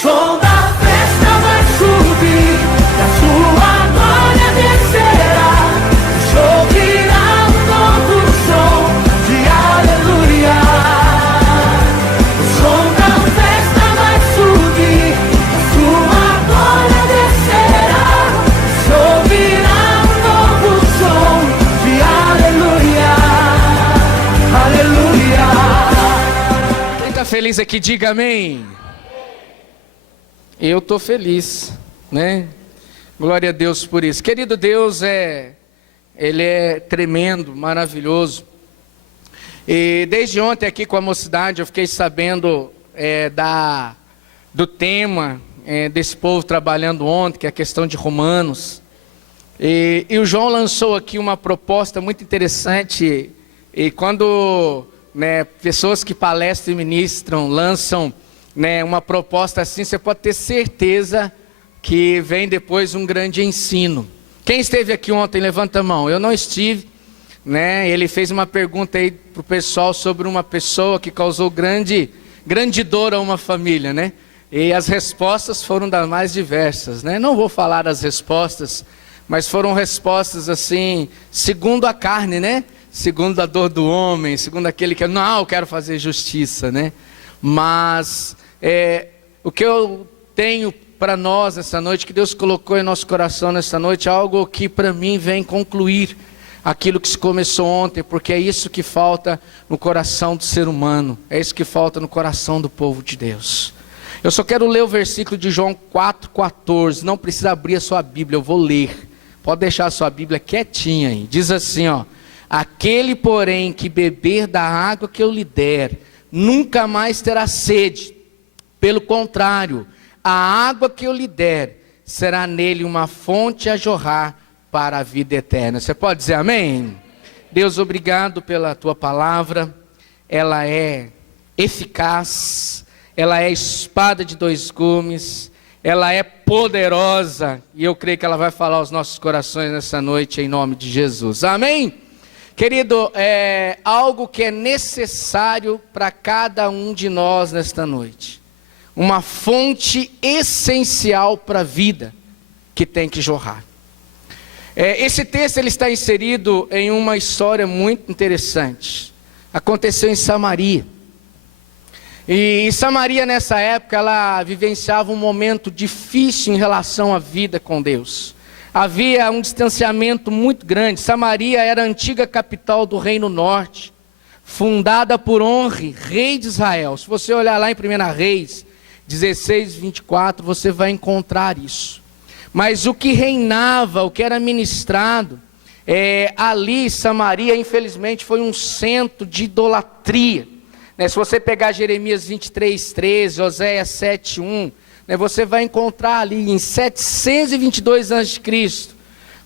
som da festa vai subir, da sua glória descerá. O show virá um novo som de aleluia. O som da festa vai subir, da sua glória descerá. O show virá um novo som de aleluia. Aleluia. Quem está feliz aqui, diga amém. Eu estou feliz, né? Glória a Deus por isso. Querido, Deus Ele é tremendo, maravilhoso. E desde ontem aqui com a mocidade eu fiquei sabendo do tema desse povo trabalhando ontem, que é a questão de Romanos. E o João lançou aqui uma proposta muito interessante. E quando pessoas que palestram e ministram lançam uma proposta assim, você pode ter certeza que vem depois um grande ensino. Quem esteve aqui ontem, levanta a mão. Eu não estive, ele fez uma pergunta aí para o pessoal sobre uma pessoa que causou grande dor a uma família, e as respostas foram das mais diversas, não vou falar as respostas, mas foram respostas assim, segundo a carne, segundo a dor do homem, segundo aquele que, não, eu quero fazer justiça, mas o que eu tenho para nós nessa noite, que Deus colocou em nosso coração nessa noite, é algo que para mim vem concluir aquilo que se começou ontem, porque é isso que falta no coração do ser humano, é isso que falta no coração do povo de Deus. Eu só quero ler o versículo de João 4,14, não precisa abrir a sua Bíblia, eu vou ler, pode deixar a sua Bíblia quietinha aí, diz assim, aquele porém que beber da água que eu lhe der, nunca mais terá sede, pelo contrário, a água que eu lhe der, será nele uma fonte a jorrar para a vida eterna. Você pode dizer amém? Deus, obrigado pela tua palavra, ela é eficaz, ela é espada de dois gumes, ela é poderosa, e eu creio que ela vai falar aos nossos corações nessa noite, em nome de Jesus, amém? Querido, é algo que é necessário para cada um de nós nesta noite, uma fonte essencial para a vida, que tem que jorrar. Esse texto ele está inserido em uma história muito interessante, aconteceu em Samaria, e Samaria nessa época, ela vivenciava um momento difícil em relação à vida com Deus. Havia um distanciamento muito grande. Samaria era a antiga capital do Reino Norte, fundada por Onri, rei de Israel. Se você olhar lá em 1 Reis 16, 24, você vai encontrar isso. Mas o que reinava, o que era ministrado, ali Samaria, infelizmente, foi um centro de idolatria. Se você pegar Jeremias 23, 13, Oséias 7, 1... você vai encontrar ali em 722 a.C.,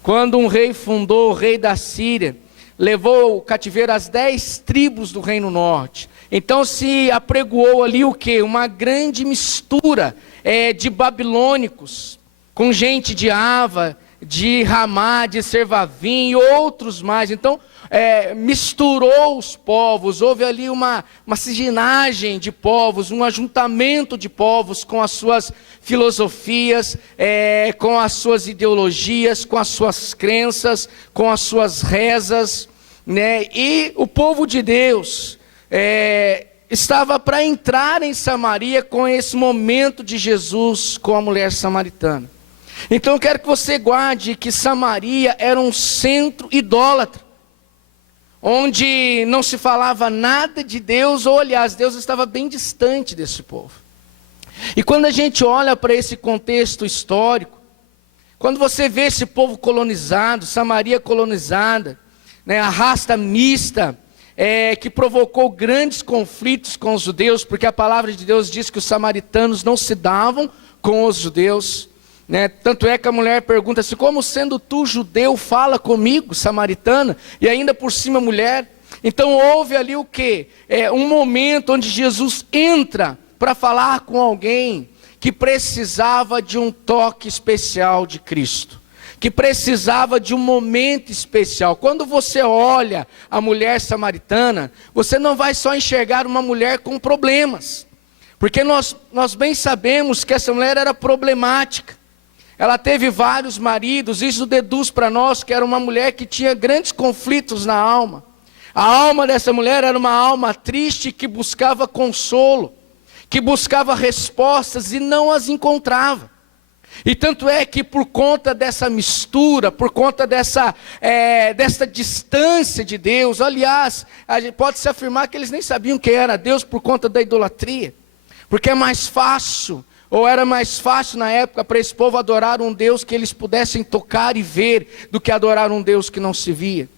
quando um rei fundou, o rei da Síria, levou o cativeiro às 10 tribos do Reino Norte. Então se apregoou ali o quê? Uma grande mistura de babilônicos, com gente de Ava, de Ramá, de Servavim e outros mais. Então misturou os povos, houve ali uma miscigenagem de povos, um ajuntamento de povos com as suas filosofias, com as suas ideologias, com as suas crenças, com as suas rezas, e o povo de Deus estava para entrar em Samaria com esse momento de Jesus com a mulher samaritana. Então eu quero que você guarde que Samaria era um centro idólatra, onde não se falava nada de Deus, ou aliás, Deus estava bem distante desse povo. E quando a gente olha para esse contexto histórico, quando você vê esse povo colonizado, Samaria colonizada, a raça mista, que provocou grandes conflitos com os judeus, porque a palavra de Deus diz que os samaritanos não se davam com os judeus, tanto é que a mulher pergunta assim, como sendo tu judeu, fala comigo, samaritana, e ainda por cima mulher. Então houve ali o quê? Um momento onde Jesus entra para falar com alguém que precisava de um toque especial de Cristo, que precisava de um momento especial. Quando você olha a mulher samaritana, você não vai só enxergar uma mulher com problemas, Porque nós bem sabemos que essa mulher era problemática. Ela teve vários maridos, isso deduz para nós que era uma mulher que tinha grandes conflitos na alma. A alma dessa mulher era uma alma triste que buscava consolo, que buscava respostas e não as encontrava. E tanto é que por conta dessa mistura, por conta dessa distância de Deus, aliás, pode-se afirmar que eles nem sabiam quem era Deus por conta da idolatria. Porque é mais fácil, ou era mais fácil na época para esse povo adorar um Deus que eles pudessem tocar e ver, do que adorar um Deus que não se via.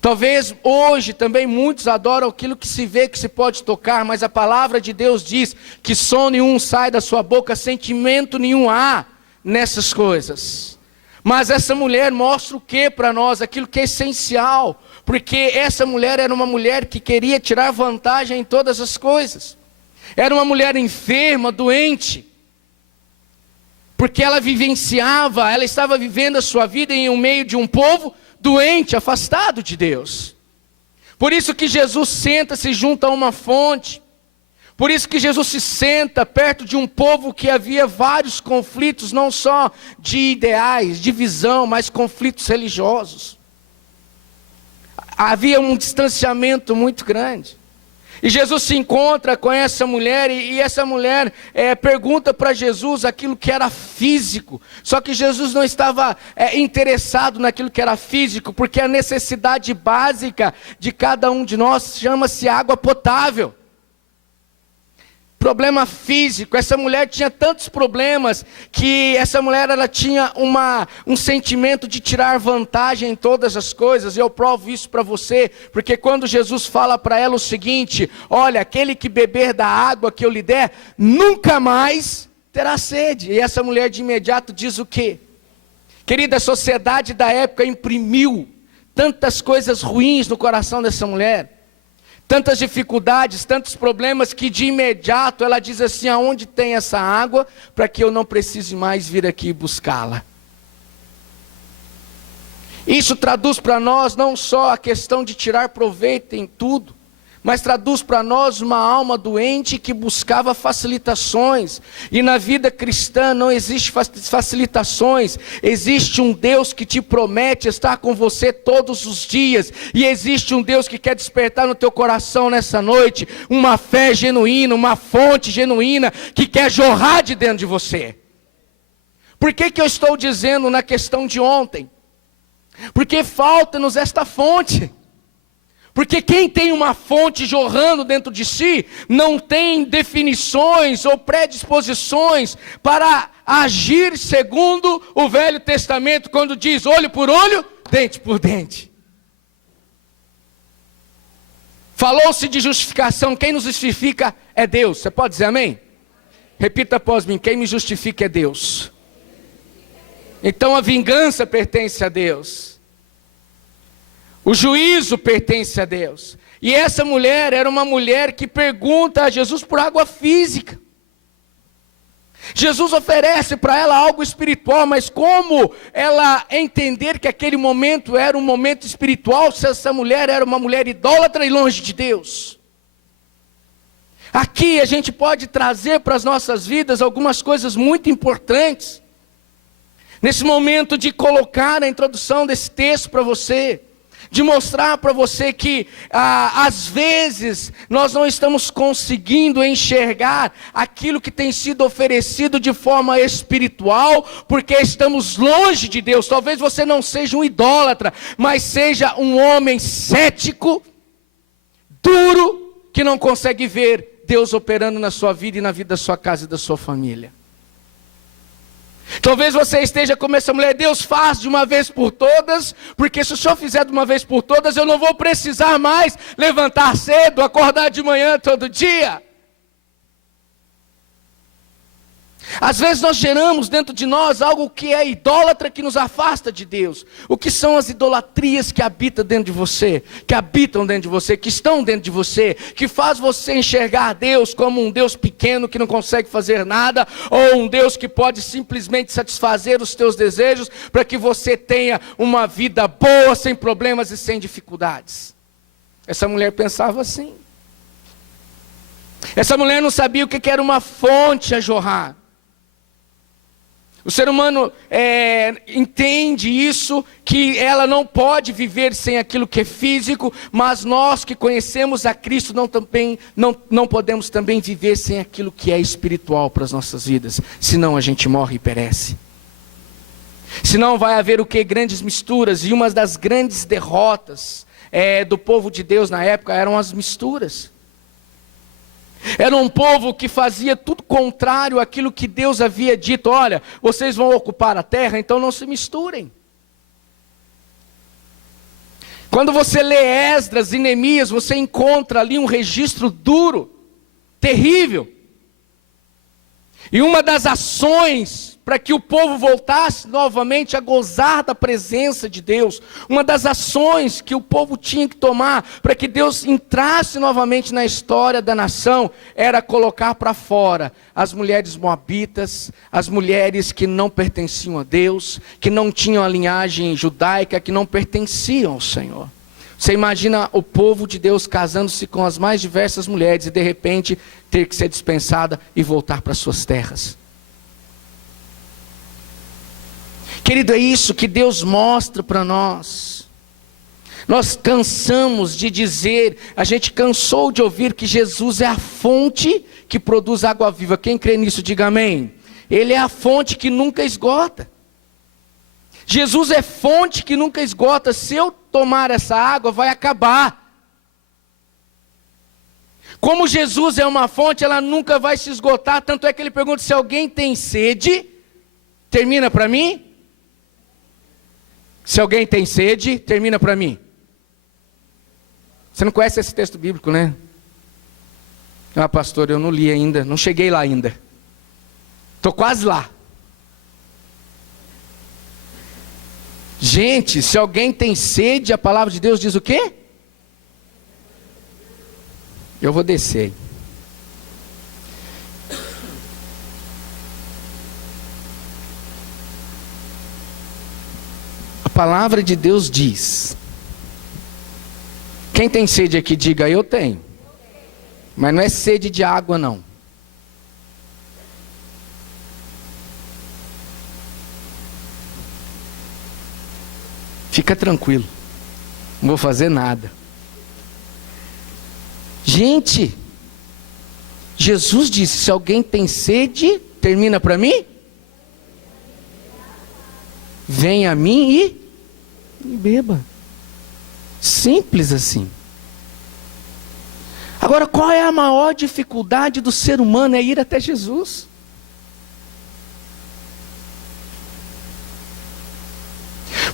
Talvez hoje também muitos adoram aquilo que se vê, que se pode tocar, mas a palavra de Deus diz que som nenhum sai da sua boca, sentimento nenhum há nessas coisas. Mas essa mulher mostra o que para nós? Aquilo que é essencial, porque essa mulher era uma mulher que queria tirar vantagem em todas as coisas. Era uma mulher enferma, doente, porque ela estava vivendo a sua vida em meio de um povo doente, afastado de Deus. Por isso que Jesus se junta a uma fonte. Por isso que Jesus se senta perto de um povo que havia vários conflitos, não só de ideais, de visão, mas conflitos religiosos. Havia um distanciamento muito grande. E Jesus se encontra com essa mulher e essa mulher pergunta para Jesus aquilo que era físico. Só que Jesus não estava interessado naquilo que era físico, porque a necessidade básica de cada um de nós chama-se água potável. Problema físico, essa mulher tinha tantos problemas, que essa mulher ela tinha um sentimento de tirar vantagem em todas as coisas. E eu provo isso para você, porque quando Jesus fala para ela o seguinte: olha, aquele que beber da água que eu lhe der, nunca mais terá sede. E essa mulher de imediato diz o quê? Querida, a sociedade da época imprimiu tantas coisas ruins no coração dessa mulher, tantas dificuldades, tantos problemas, que de imediato ela diz assim: aonde tem essa água, para que eu não precise mais vir aqui buscá-la. Isso traduz para nós não só a questão de tirar proveito em tudo, mas traduz para nós uma alma doente que buscava facilitações. E na vida cristã não existe facilitações. Existe um Deus que te promete estar com você todos os dias. E existe um Deus que quer despertar no teu coração nessa noite uma fé genuína, uma fonte genuína que quer jorrar de dentro de você. Por que eu estou dizendo na questão de ontem? Porque falta-nos esta fonte. Porque quem tem uma fonte jorrando dentro de si, não tem definições ou predisposições para agir segundo o Velho Testamento, quando diz olho por olho, dente por dente. Falou-se de justificação, quem nos justifica é Deus. Você pode dizer amém? Repita após mim: quem me justifica é Deus. Então a vingança pertence a Deus. O juízo pertence a Deus. E essa mulher era uma mulher que pergunta a Jesus por água física. Jesus oferece para ela algo espiritual, mas como ela entender que aquele momento era um momento espiritual, se essa mulher era uma mulher idólatra e longe de Deus? Aqui a gente pode trazer para as nossas vidas algumas coisas muito importantes. Nesse momento de colocar a introdução desse texto para você, de mostrar para você que às vezes nós não estamos conseguindo enxergar aquilo que tem sido oferecido de forma espiritual, porque estamos longe de Deus. Talvez você não seja um idólatra, mas seja um homem cético, duro, que não consegue ver Deus operando na sua vida e na vida da sua casa e da sua família. Talvez você esteja como essa mulher: Deus, faz de uma vez por todas, porque se o Senhor fizer de uma vez por todas, eu não vou precisar mais levantar cedo, acordar de manhã todo dia. Às vezes nós geramos dentro de nós algo que é idólatra, que nos afasta de Deus. O que são as idolatrias que habitam dentro de você, que habitam dentro de você, que estão dentro de você, que faz você enxergar Deus como um Deus pequeno que não consegue fazer nada, ou um Deus que pode simplesmente satisfazer os teus desejos para que você tenha uma vida boa, sem problemas e sem dificuldades. Essa mulher pensava assim. Essa mulher não sabia o que era uma fonte a jorrar. O ser humano entende isso, que ela não pode viver sem aquilo que é físico, mas nós que conhecemos a Cristo não podemos também viver sem aquilo que é espiritual para as nossas vidas, senão a gente morre e perece. Senão vai haver o que? Grandes misturas, e uma das grandes derrotas do povo de Deus na época eram as misturas. Era um povo que fazia tudo contrário àquilo que Deus havia dito. Olha, vocês vão ocupar a terra, então não se misturem. Quando você lê Esdras e Neemias, você encontra ali um registro duro, terrível. E uma das ações para que o povo voltasse novamente a gozar da presença de Deus, uma das ações que o povo tinha que tomar para que Deus entrasse novamente na história da nação, era colocar para fora as mulheres moabitas, as mulheres que não pertenciam a Deus, que não tinham a linhagem judaica, que não pertenciam ao Senhor. Você imagina o povo de Deus casando-se com as mais diversas mulheres e de repente ter que ser dispensada e voltar para suas terras. Querido, é isso que Deus mostra para nós. Nós cansamos de dizer, a gente cansou de ouvir que Jesus é a fonte que produz água viva. Quem crê nisso, diga amém. Ele é a fonte que nunca esgota. Jesus é fonte que nunca esgota. Se eu tomar essa água, vai acabar. Como Jesus é uma fonte, ela nunca vai se esgotar. Tanto é que ele pergunta: se alguém tem sede, termina para mim? Se alguém tem sede, termina para mim. Você não conhece esse texto bíblico, né? Ah, pastor, eu não li ainda, não cheguei lá ainda. Estou quase lá. Gente, se alguém tem sede, a palavra de Deus diz o quê? Eu vou descer. A palavra de Deus diz. Quem tem sede aqui, diga: eu tenho. Mas não é sede de água, não. Fica tranquilo. Não vou fazer nada. Gente, Jesus disse: se alguém tem sede, termina para mim? Venha a mim e beba. Simples assim. Agora, qual é a maior dificuldade do ser humano? É ir até Jesus.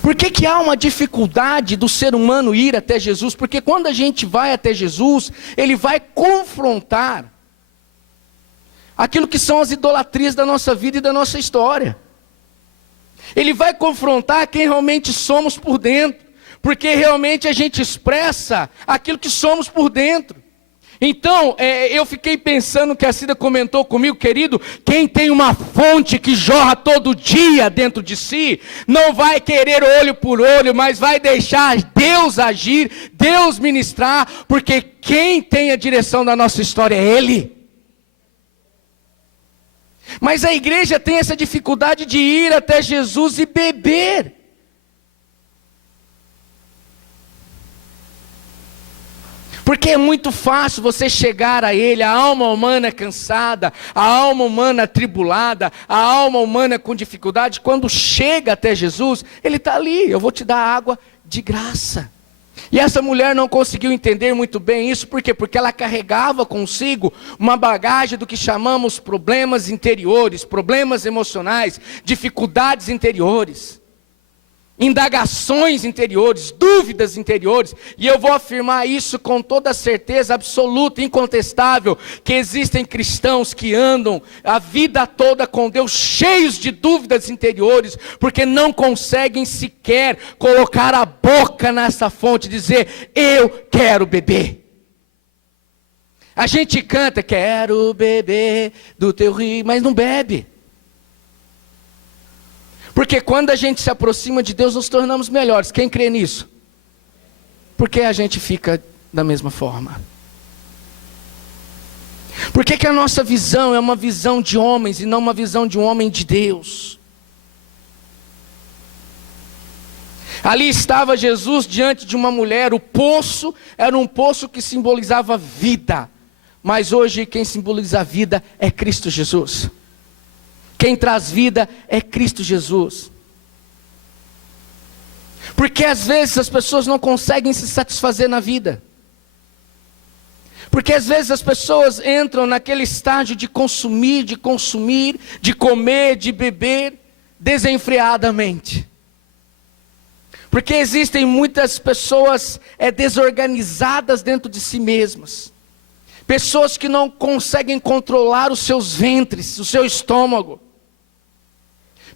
Por que há uma dificuldade do ser humano ir até Jesus? Porque quando a gente vai até Jesus, Ele vai confrontar aquilo que são as idolatrias da nossa vida e da nossa história. Ele vai confrontar quem realmente somos por dentro, porque realmente a gente expressa aquilo que somos por dentro. Então, eu fiquei pensando que a Cida comentou comigo: querido, quem tem uma fonte que jorra todo dia dentro de si, não vai querer olho por olho, mas vai deixar Deus agir, Deus ministrar, porque quem tem a direção da nossa história é Ele. Mas a igreja tem essa dificuldade de ir até Jesus e beber. Porque é muito fácil você chegar a Ele, a alma humana cansada, a alma humana atribulada, a alma humana com dificuldade. Quando chega até Jesus, Ele está ali: eu vou te dar água de graça. E essa mulher não conseguiu entender muito bem isso. Por quê? Porque ela carregava consigo uma bagagem do que chamamos problemas interiores, problemas emocionais, dificuldades interiores, indagações interiores, dúvidas interiores. E eu vou afirmar isso com toda certeza absoluta, incontestável, que existem cristãos que andam a vida toda com Deus cheios de dúvidas interiores, porque não conseguem sequer colocar a boca nessa fonte e dizer: eu quero beber. A gente canta: quero beber do teu rio, mas não bebe. Porque quando a gente se aproxima de Deus, nos tornamos melhores. Quem crê nisso? Porque a gente fica da mesma forma. Por que a nossa visão é uma visão de homens e não uma visão de um homem de Deus? Ali estava Jesus diante de uma mulher, o poço era um poço que simbolizava vida. Mas hoje quem simboliza a vida é Cristo Jesus. Quem traz vida é Cristo Jesus. Porque às vezes as pessoas não conseguem se satisfazer na vida. Porque às vezes as pessoas entram naquele estágio de consumir, de comer, de beber, desenfreadamente. Porque existem muitas pessoas desorganizadas dentro de si mesmas. Pessoas que não conseguem controlar os seus ventres, o seu estômago.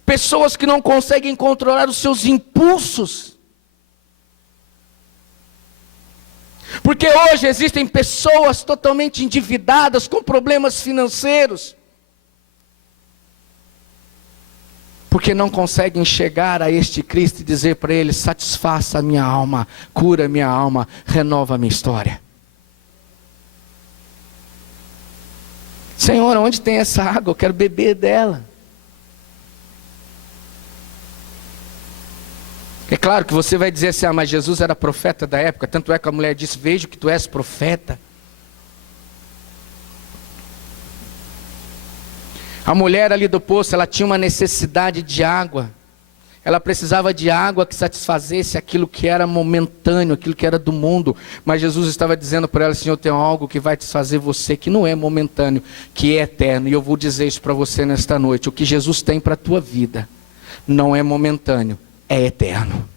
Pessoas que não conseguem controlar os seus impulsos. Porque hoje existem pessoas totalmente endividadas, com problemas financeiros. Porque não conseguem chegar a este Cristo e dizer para Ele: satisfaça a minha alma, cura a minha alma, renova a minha história. Senhor, onde tem essa água? Eu quero beber dela. É claro que você vai dizer assim: mas Jesus era profeta da época. Tanto é que a mulher disse: vejo que tu és profeta. A mulher ali do poço, ela tinha uma necessidade de água. Ela precisava de água que satisfazesse aquilo que era momentâneo, aquilo que era do mundo. Mas Jesus estava dizendo para ela: Senhor, tem algo que vai satisfazer você, que não é momentâneo, que é eterno. E eu vou dizer isso para você nesta noite: o que Jesus tem para a tua vida não é momentâneo, é eterno.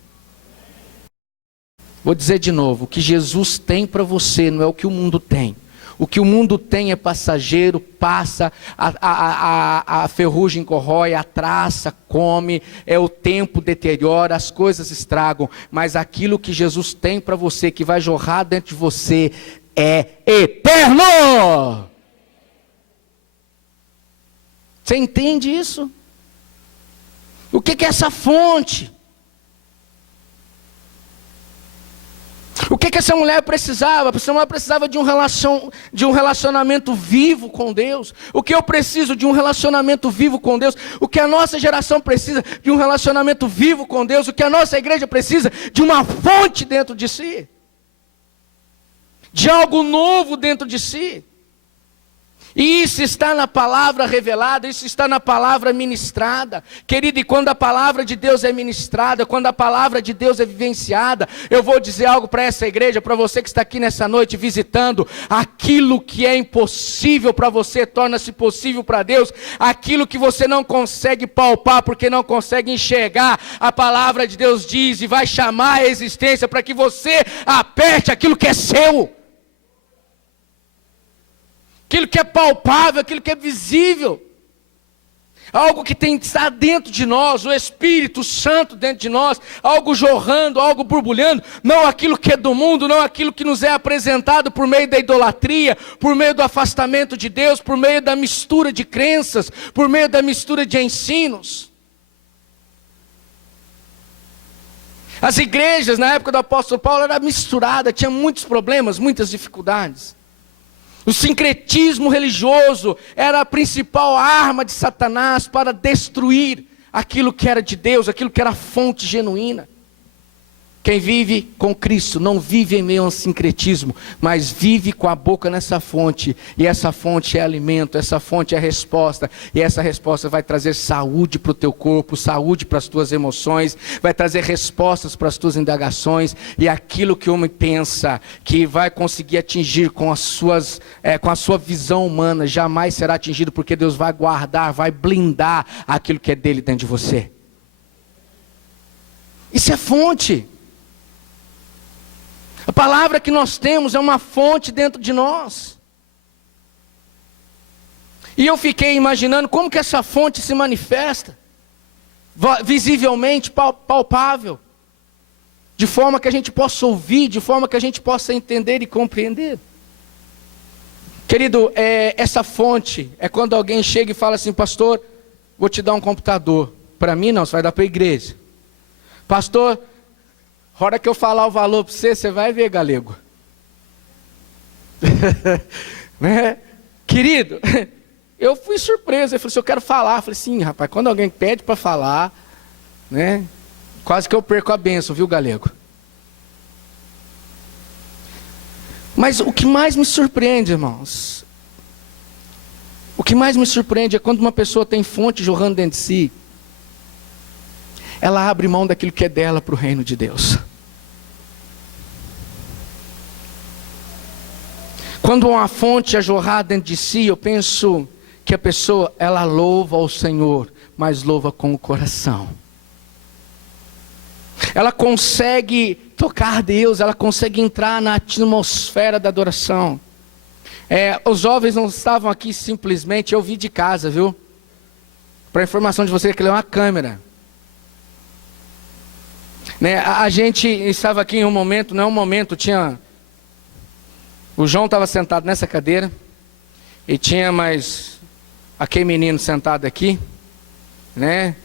Vou dizer de novo: o que Jesus tem para você não é o que o mundo tem. O que o mundo tem é passageiro, passa, a ferrugem corrói, a traça come, o tempo deteriora, as coisas estragam. Mas aquilo que Jesus tem para você, que vai jorrar dentro de você, é eterno. Você entende isso? O que é essa fonte? O que essa mulher precisava? Essa mulher precisava de um relacionamento vivo com Deus. O que eu preciso? De um relacionamento vivo com Deus. O que a nossa geração precisa? De um relacionamento vivo com Deus. O que a nossa igreja precisa? De uma fonte dentro de si. De algo novo dentro de si. E isso está na palavra revelada, isso está na palavra ministrada. Querido, e quando a palavra de Deus é ministrada, quando a palavra de Deus é vivenciada, eu vou dizer algo para essa igreja, para você que está aqui nessa noite visitando: aquilo que é impossível para você torna-se possível para Deus. Aquilo que você não consegue palpar, porque não consegue enxergar, a palavra de Deus diz e vai chamar a existência para que você aperte aquilo que é seu. Aquilo que é palpável, aquilo que é visível. Algo que tem que estar dentro de nós, o Espírito Santo dentro de nós, algo jorrando, algo borbulhando, não aquilo que é do mundo, não aquilo que nos é apresentado por meio da idolatria, por meio do afastamento de Deus, por meio da mistura de crenças, por meio da mistura de ensinos. As igrejas na época do apóstolo Paulo era misturada, tinha muitos problemas, muitas dificuldades. O sincretismo religioso era a principal arma de Satanás para destruir aquilo que era de Deus, aquilo que era a fonte genuína. Quem vive com Cristo não vive em meio a um sincretismo, mas vive com a boca nessa fonte. E essa fonte é alimento, essa fonte é resposta. E essa resposta vai trazer saúde para o teu corpo, saúde para as tuas emoções, vai trazer respostas para as tuas indagações. E aquilo que o homem pensa que vai conseguir atingir com a sua visão humana, jamais será atingido, porque Deus vai guardar, vai blindar aquilo que é dele dentro de você. Isso é fonte. A palavra que nós temos é uma fonte dentro de nós. E eu fiquei imaginando como que essa fonte se manifesta. Visivelmente, palpável. De forma que a gente possa ouvir, de forma que a gente possa entender e compreender. Querido, essa fonte é quando alguém chega e fala assim: pastor, vou te dar um computador. Para mim não, você vai dar para a igreja. Pastor, a hora que eu falar o valor para você, você vai ver, galego. Né? Querido, eu fui surpreso. Ele falou assim, eu quero falar. Eu falei assim, rapaz, quando alguém pede para falar, né? Quase que eu perco a bênção, viu, Galego? Mas o que mais me surpreende, irmãos, o que mais me surpreende é quando uma pessoa tem fonte jorrando dentro de si, ela abre mão daquilo que é dela para o reino de Deus. Quando uma fonte é jorrada dentro de si, eu penso que a pessoa, ela louva ao Senhor, mas louva com o coração. Ela consegue tocar Deus, ela consegue entrar na atmosfera da adoração. Os jovens não estavam aqui simplesmente, eu vi de casa, viu? Para informação de você, que ele é uma câmera. Né? A gente estava aqui em um momento, não é um momento, tinha... O João estava sentado nessa cadeira, e tinha mais aquele menino sentado aqui, né?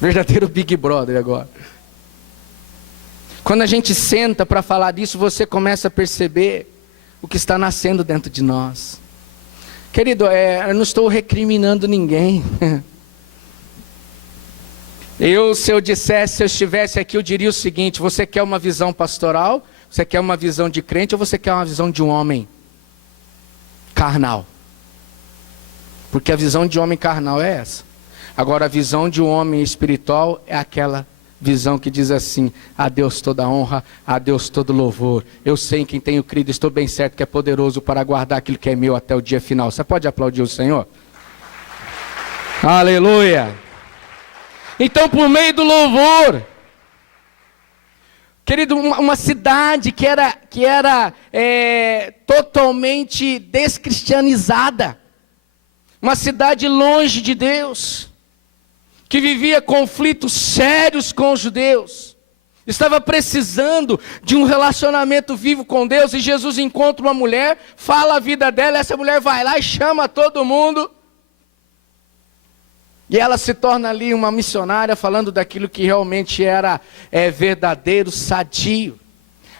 Verdadeiro Big Brother agora. Quando a gente senta para falar disso, você começa a perceber o que está nascendo dentro de nós. Querido, eu não estou recriminando ninguém. Se eu estivesse aqui, eu diria o seguinte: você quer uma visão pastoral? Você quer uma visão de crente ou você quer uma visão de um homem carnal? Porque a visão de homem carnal é essa. Agora a visão de um homem espiritual é aquela visão que diz assim: a Deus toda honra, a Deus todo louvor. Eu sei em quem tenho crido, estou bem certo que é poderoso para guardar aquilo que é meu até o dia final. Você pode aplaudir o Senhor? Aleluia! Então, por meio do louvor, querido, uma cidade que era totalmente descristianizada, uma cidade longe de Deus, que vivia conflitos sérios com os judeus, estava precisando de um relacionamento vivo com Deus, e Jesus encontra uma mulher, fala a vida dela, essa mulher vai lá e chama todo mundo, e ela se torna ali uma missionária, falando daquilo que realmente era verdadeiro, sadio,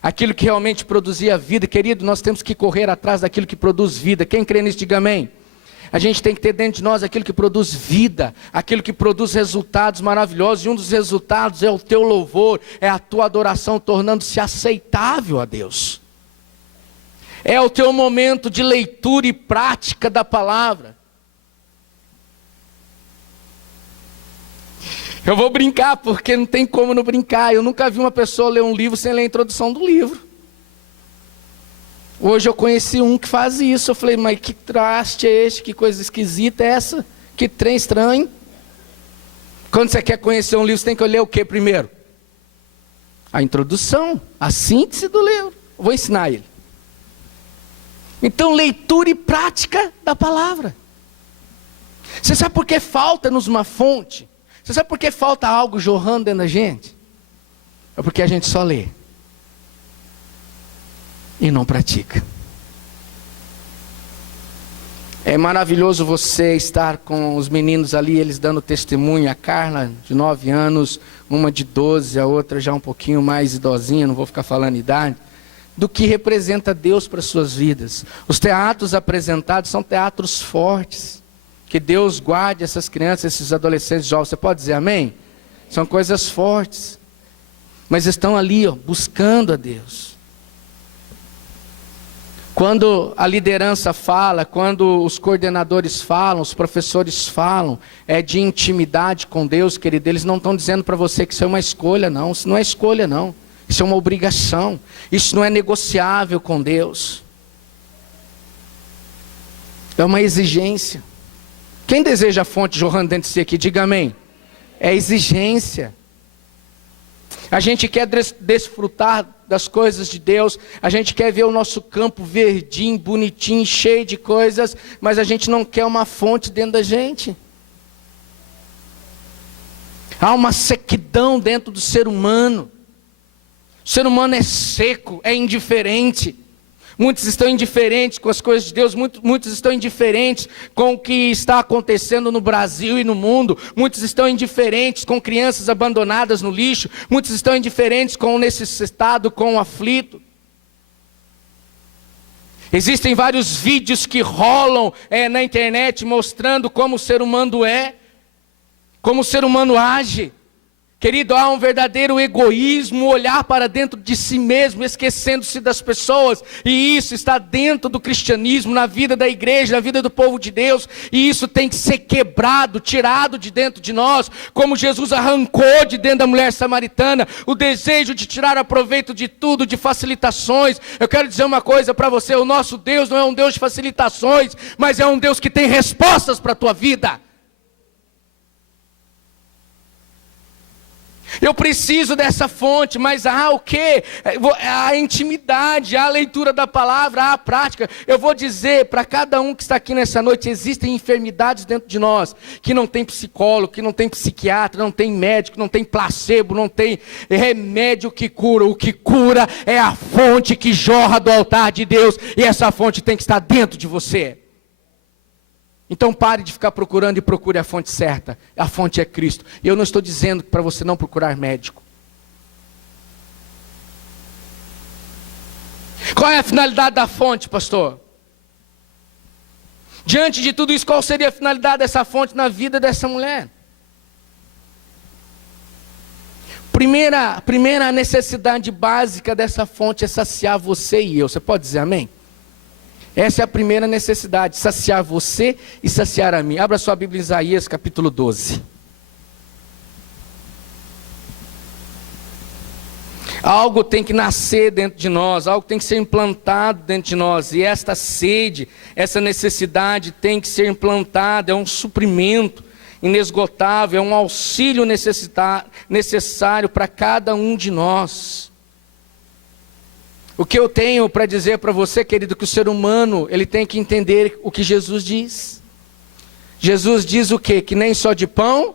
aquilo que realmente produzia vida. Querido, nós temos que correr atrás daquilo que produz vida. Quem crê nisso, diga amém. A gente tem que ter dentro de nós aquilo que produz vida, aquilo que produz resultados maravilhosos, e um dos resultados é o teu louvor, é a tua adoração tornando-se aceitável a Deus. É o teu momento de leitura e prática da palavra. Eu vou brincar, porque não tem como não brincar. Eu nunca vi uma pessoa ler um livro sem ler a introdução do livro. Hoje eu conheci um que faz isso. Eu falei, mas que traste é este? Que coisa esquisita é essa? Que trem estranho. Quando você quer conhecer um livro, você tem que ler o que primeiro? A introdução, a síntese do livro. Eu vou ensinar ele. Então, leitura e prática da palavra. Você sabe por que falta-nos uma fonte? Você sabe por que falta algo jorrando dentro da gente? É porque a gente só lê e não pratica. É maravilhoso você estar com os meninos ali, eles dando testemunho. A Carla, de 9 anos, uma de 12, a outra já um pouquinho mais idosinha, não vou ficar falando idade, do que representa Deus para as suas vidas. Os teatros apresentados são teatros fortes. Que Deus guarde essas crianças, esses adolescentes jovens. Você pode dizer amém? São coisas fortes, mas estão ali, buscando a Deus. Quando a liderança fala, quando os coordenadores falam, os professores falam, é de intimidade com Deus, querido. Eles não estão dizendo para você que isso é uma escolha, não. Isso não é escolha, não. Isso é uma obrigação. Isso não é negociável com Deus. É uma exigência. Quem deseja a fonte jorrando dentro de si aqui, diga amém. É exigência. A gente quer desfrutar das coisas de Deus, a gente quer ver o nosso campo verdinho, bonitinho, cheio de coisas, mas a gente não quer uma fonte dentro da gente. Há uma sequidão dentro do ser humano. O ser humano é seco, é indiferente. Muitos estão indiferentes com as coisas de Deus, muitos estão indiferentes com o que está acontecendo no Brasil e no mundo, muitos estão indiferentes com crianças abandonadas no lixo, muitos estão indiferentes com o necessitado, com o aflito. Existem vários vídeos que rolam na internet mostrando como o ser humano é, como o ser humano age. Querido, há um verdadeiro egoísmo, olhar para dentro de si mesmo, esquecendo-se das pessoas, e isso está dentro do cristianismo, na vida da igreja, na vida do povo de Deus, e isso tem que ser quebrado, tirado de dentro de nós, como Jesus arrancou de dentro da mulher samaritana, o desejo de tirar proveito de tudo, de facilitações. Eu quero dizer uma coisa para você: o nosso Deus não é um Deus de facilitações, mas é um Deus que tem respostas para a tua vida. Eu preciso dessa fonte, mas há o quê? A intimidade, a leitura da palavra, a prática. Eu vou dizer para cada um que está aqui nessa noite: existem enfermidades dentro de nós, que não tem psicólogo, que não tem psiquiatra, não tem médico, não tem placebo, não tem remédio que cura. O que cura é a fonte que jorra do altar de Deus, e essa fonte tem que estar dentro de você. Então pare de ficar procurando e procure a fonte certa. A fonte é Cristo. E eu não estou dizendo para você não procurar médico. Qual é a finalidade da fonte, pastor? Diante de tudo isso, qual seria a finalidade dessa fonte na vida dessa mulher? Primeira necessidade básica dessa fonte é saciar você e eu. Você pode dizer amém? Essa é a primeira necessidade: saciar você e saciar a mim. Abra sua Bíblia em Isaías capítulo 12. Algo tem que nascer dentro de nós, algo tem que ser implantado dentro de nós. E esta sede, essa necessidade tem que ser implantada. É um suprimento inesgotável, é um auxílio necessário para cada um de nós. O que eu tenho para dizer para você, querido, que o ser humano, ele tem que entender o que Jesus diz. Jesus diz o quê? Que nem só de pão,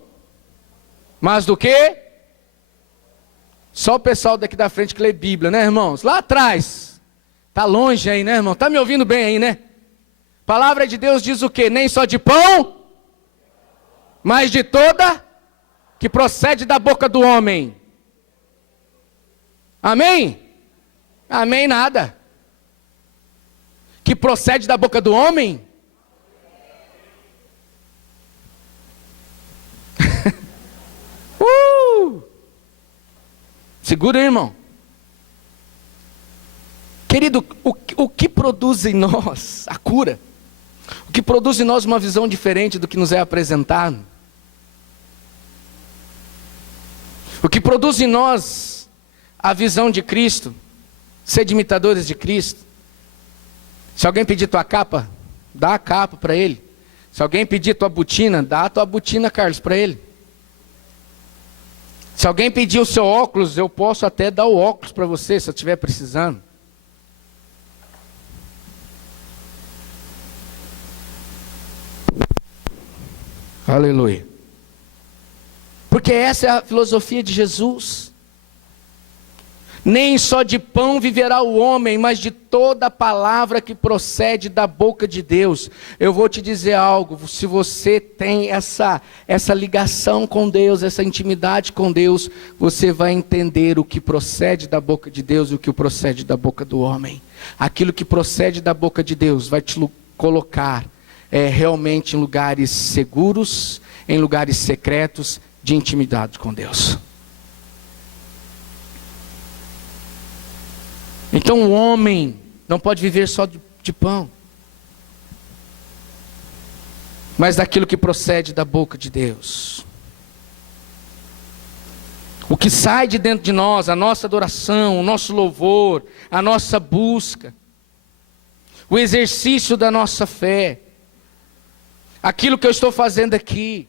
mas do quê? Só o pessoal daqui da frente que lê Bíblia, né, irmãos? Lá atrás, tá longe aí, né, irmão? Tá me ouvindo bem aí, né? Palavra de Deus diz o quê? Nem só de pão, mas de toda que procede da boca do homem. Amém? Amém nada. Que procede da boca do homem? Segura aí, irmão. Querido, o que produz em nós a cura? O que produz em nós uma visão diferente do que nos é apresentado? O que produz em nós a visão de Cristo? Ser de imitadores de Cristo. Se alguém pedir tua capa, dá a capa para ele. Se alguém pedir tua botina, dá a tua botina, Carlos, para ele. Se alguém pedir o seu óculos, eu posso até dar o óculos para você, se eu estiver precisando. Aleluia. Porque essa é a filosofia de Jesus. Nem só de pão viverá o homem, mas de toda palavra que procede da boca de Deus. Eu vou te dizer algo: se você tem essa ligação com Deus, essa intimidade com Deus, você vai entender o que procede da boca de Deus e o que procede da boca do homem. Aquilo que procede da boca de Deus vai te colocar realmente em lugares seguros, em lugares secretos de intimidade com Deus. Então o homem não pode viver só de pão, mas daquilo que procede da boca de Deus. O que sai de dentro de nós, a nossa adoração, o nosso louvor, a nossa busca, o exercício da nossa fé, aquilo que eu estou fazendo aqui,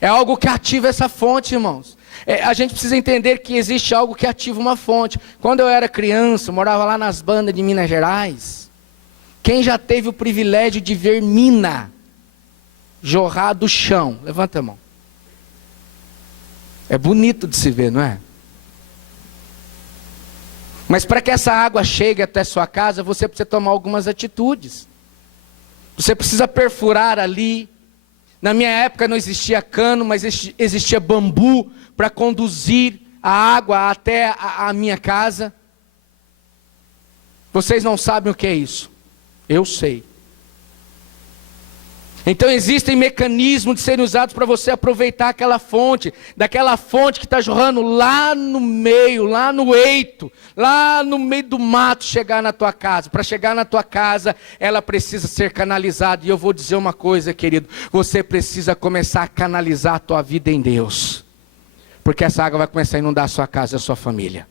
é algo que ativa essa fonte, irmãos. A gente precisa entender que existe algo que ativa uma fonte. Quando eu era criança, eu morava lá nas bandas de Minas Gerais. Quem já teve o privilégio de ver mina jorrar do chão? Levanta a mão. É bonito de se ver, não é? Mas para que essa água chegue até sua casa, você precisa tomar algumas atitudes. Você precisa perfurar ali. Na minha época não existia cano, mas existia bambu para conduzir a água até a minha casa. Vocês não sabem o que é isso. Eu sei. Então existem mecanismos de serem usados para você aproveitar aquela fonte, daquela fonte que está jorrando lá no meio, lá no eito, lá no meio do mato, chegar na tua casa. Para chegar na tua casa, ela precisa ser canalizada. E eu vou dizer uma coisa, querido, você precisa começar a canalizar a tua vida em Deus. Porque essa água vai começar a inundar a sua casa e a sua família.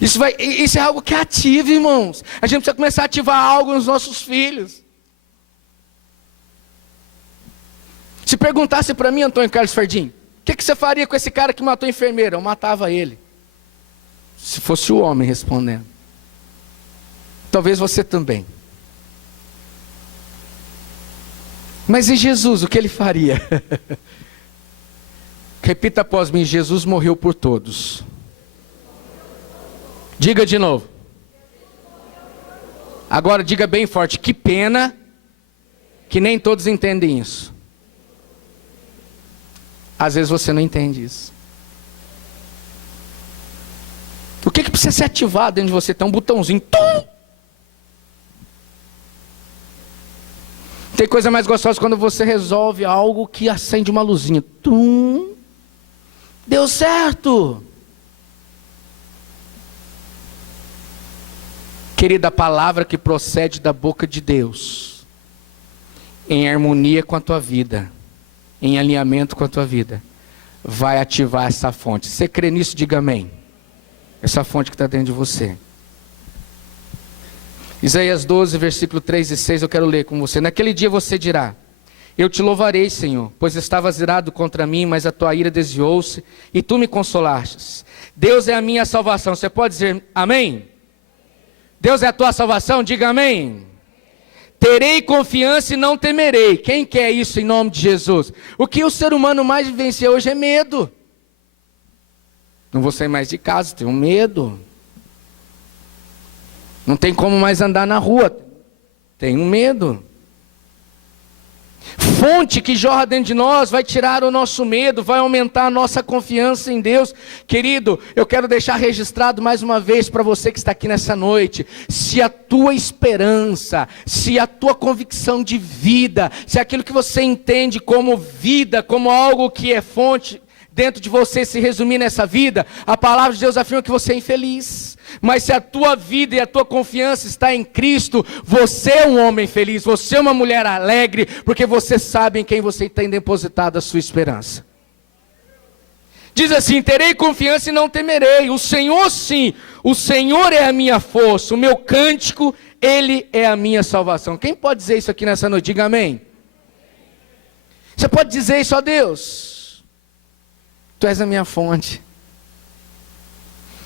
Isso é algo que ativa, irmãos. A gente precisa começar a ativar algo nos nossos filhos. Se perguntasse para mim, Antônio Carlos Fardim, o que você faria com esse cara que matou a enfermeira? Eu matava ele. Se fosse o homem respondendo. Talvez você também. Mas e Jesus, o que ele faria? Repita após mim: Jesus morreu por todos. Diga de novo. Agora diga bem forte: que pena que nem todos entendem isso. Às vezes você não entende isso. O que precisa ser ativado dentro de você? Tem um botãozinho. Tum! Tem coisa mais gostosa quando você resolve algo que acende uma luzinha. Tum! Deu certo! Querida, a palavra que procede da boca de Deus, em harmonia com a tua vida, em alinhamento com a tua vida, vai ativar essa fonte. Você crê nisso? Diga amém. Essa fonte que está dentro de você. Isaías 12, versículo 3 e 6, eu quero ler com você. Naquele dia você dirá: eu te louvarei, Senhor, pois estavas irado contra mim, mas a tua ira desviou-se, e tu me consolastes. Deus é a minha salvação. Você pode dizer amém? Deus é a tua salvação? Diga amém. Terei confiança e não temerei. Quem quer isso em nome de Jesus? O que o ser humano mais vivencia hoje é medo. Não vou sair mais de casa, tenho medo. Não tem como mais andar na rua, tenho medo. Fonte que jorra dentro de nós vai tirar o nosso medo, vai aumentar a nossa confiança em Deus. Querido, eu quero deixar registrado mais uma vez para você que está aqui nessa noite: se a tua esperança, se a tua convicção de vida, se aquilo que você entende como vida, como algo que é fonte dentro de você se resumir nessa vida, a palavra de Deus afirma que você é infeliz. Mas se a tua vida e a tua confiança está em Cristo, você é um homem feliz, você é uma mulher alegre, porque você sabe em quem você tem depositado a sua esperança. Diz assim: terei confiança e não temerei. O Senhor sim, o Senhor é a minha força, o meu cântico, Ele é a minha salvação. Quem pode dizer isso aqui nessa noite? Diga amém. Você pode dizer isso a Deus: Tu és a minha fonte.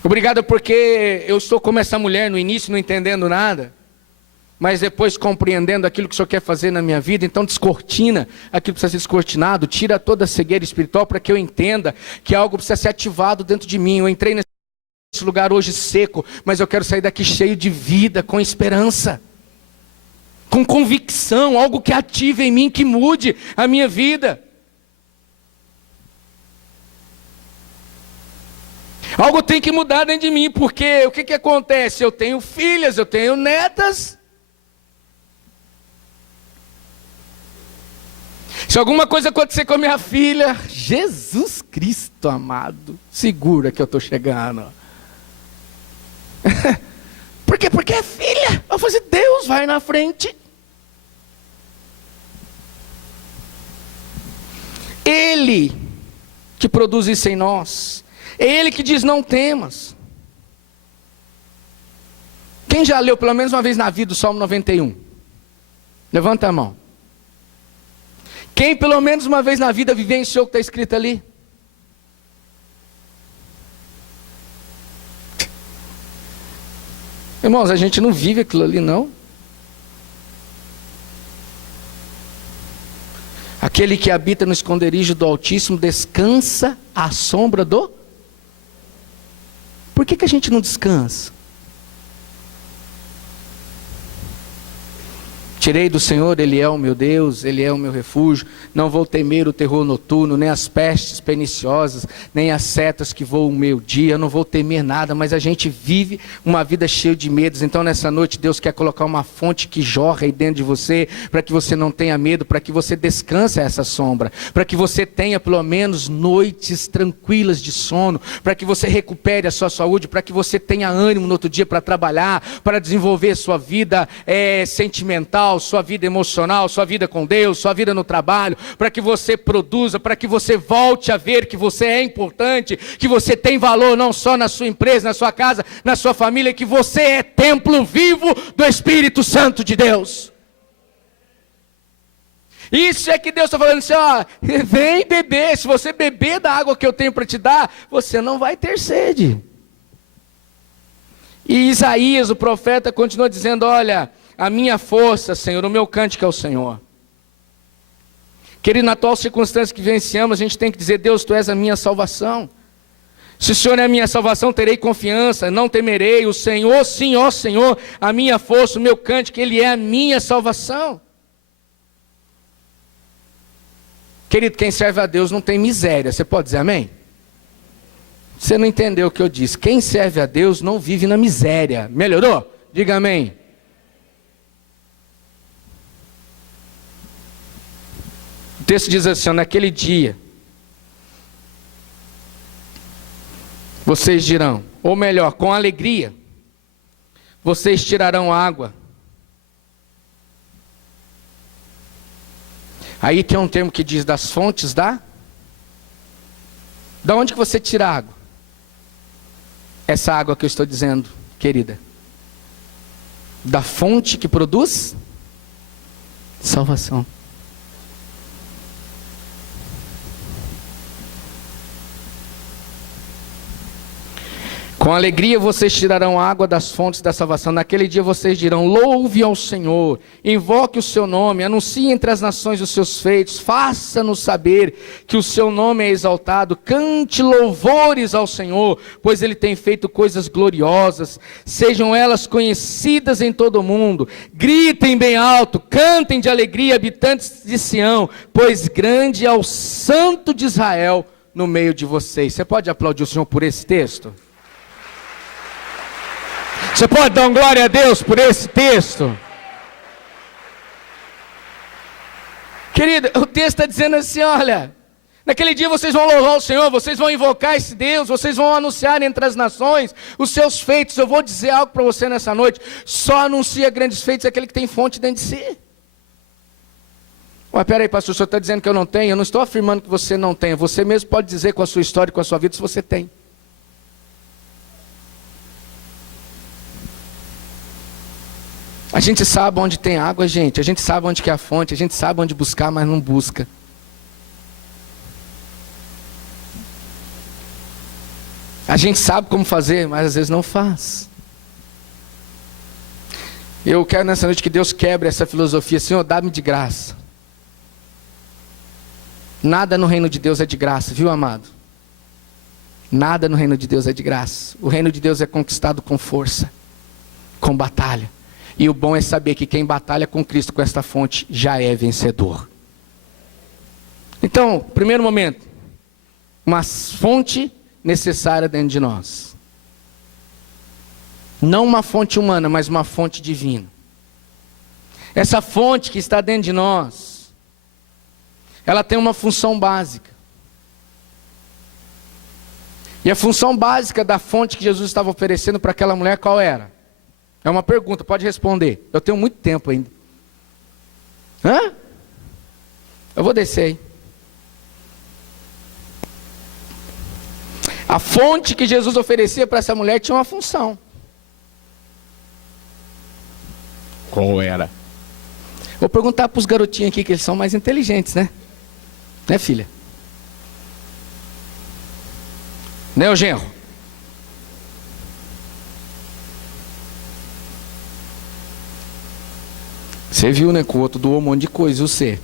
Obrigado porque eu estou como essa mulher no início, não entendendo nada, mas depois compreendendo aquilo que o Senhor quer fazer na minha vida. Então descortina aquilo que precisa ser descortinado, tira toda a cegueira espiritual para que eu entenda que algo precisa ser ativado dentro de mim. Eu entrei nesse lugar hoje seco, mas eu quero sair daqui cheio de vida, com esperança, com convicção, algo que ative em mim, que mude a minha vida. Algo tem que mudar dentro de mim, porque o que acontece? Eu tenho filhas, eu tenho netas. Se alguma coisa acontecer com a minha filha, Jesus Cristo amado, segura que eu estou chegando. Por quê? Porque é filha. Eu vou fazer, Deus vai na frente. Ele que produz isso em nós. É Ele que diz: não temas. Quem já leu pelo menos uma vez na vida o Salmo 91? Levanta a mão. Quem pelo menos uma vez na vida vivenciou o que está escrito ali? Irmãos, a gente não vive aquilo ali, não. Aquele que habita no esconderijo do Altíssimo descansa à sombra do... Por que a gente não descansa? Tirei do Senhor, Ele é o meu Deus, Ele é o meu refúgio. Não vou temer o terror noturno, nem as pestes perniciosas, nem as setas que voam o meio-dia. Eu não vou temer nada, mas a gente vive uma vida cheia de medos. Então nessa noite Deus quer colocar uma fonte que jorra aí dentro de você, para que você não tenha medo, para que você descanse essa sombra, para que você tenha pelo menos noites tranquilas de sono, para que você recupere a sua saúde, para que você tenha ânimo no outro dia para trabalhar, para desenvolver sua vida sentimental, sua vida emocional, sua vida com Deus, sua vida no trabalho, para que você produza, para que você volte a ver que você é importante, que você tem valor não só na sua empresa, na sua casa, na sua família, que você é templo vivo do Espírito Santo de Deus. Isso é que Deus está falando assim, ó, vem beber, se você beber da água que eu tenho para te dar, você não vai ter sede. E Isaías, o profeta, continua dizendo, olha, a minha força, Senhor, o meu cântico é o Senhor. Querido, na atual circunstância que vivenciamos, a gente tem que dizer, Deus, Tu és a minha salvação. Se o Senhor é a minha salvação, terei confiança, não temerei. O Senhor, sim, ó Senhor, a minha força, o meu cântico, Ele é a minha salvação. Querido, quem serve a Deus não tem miséria, você pode dizer amém? Você não entendeu o que eu disse. Quem serve a Deus não vive na miséria. Melhorou? Diga amém. O texto diz assim, naquele dia, vocês dirão, ou melhor, com alegria, vocês tirarão água. Aí tem um termo que diz das fontes da onde que você tira a água? Essa água que eu estou dizendo, querida, da fonte que produz salvação. Com alegria vocês tirarão água das fontes da salvação. Naquele dia vocês dirão, louve ao Senhor, invoque o seu nome, anuncie entre as nações os seus feitos, faça-nos saber que o seu nome é exaltado, cante louvores ao Senhor, pois Ele tem feito coisas gloriosas, sejam elas conhecidas em todo o mundo, gritem bem alto, cantem de alegria, habitantes de Sião, pois grande é o Santo de Israel no meio de vocês. Você pode aplaudir o Senhor por esse texto? Você pode dar uma glória a Deus por esse texto? Querido, o texto está dizendo assim, olha, naquele dia vocês vão louvar o Senhor, vocês vão invocar esse Deus, vocês vão anunciar entre as nações os seus feitos. Eu vou dizer algo para você nessa noite, só anuncia grandes feitos aquele que tem fonte dentro de si. Mas peraí, pastor, o senhor está dizendo que eu não tenho? Eu não estou afirmando que você não tenha, você mesmo pode dizer com a sua história, com a sua vida, se você tem. A gente sabe onde tem água, gente. A gente sabe onde que é a fonte. A gente sabe onde buscar, mas não busca. A gente sabe como fazer, mas às vezes não faz. Eu quero nessa noite que Deus quebre essa filosofia. Senhor, dá-me de graça. Nada no reino de Deus é de graça, viu, amado? Nada no reino de Deus é de graça. O reino de Deus é conquistado com força, com batalha. E o bom é saber que quem batalha com Cristo, com esta fonte, já é vencedor. Então, primeiro momento, uma fonte necessária dentro de nós. Não uma fonte humana, mas uma fonte divina. Essa fonte que está dentro de nós, ela tem uma função básica. E a função básica da fonte que Jesus estava oferecendo para aquela mulher, qual era? É uma pergunta, pode responder. Eu tenho muito tempo ainda. Hã? Eu vou descer aí. A fonte que Jesus oferecia para essa mulher tinha uma função. Qual era? Vou perguntar para os garotinhos aqui, que eles são mais inteligentes, né? Né, filha? Né, o genro? Você viu, né, que o outro doou um monte de coisa, você.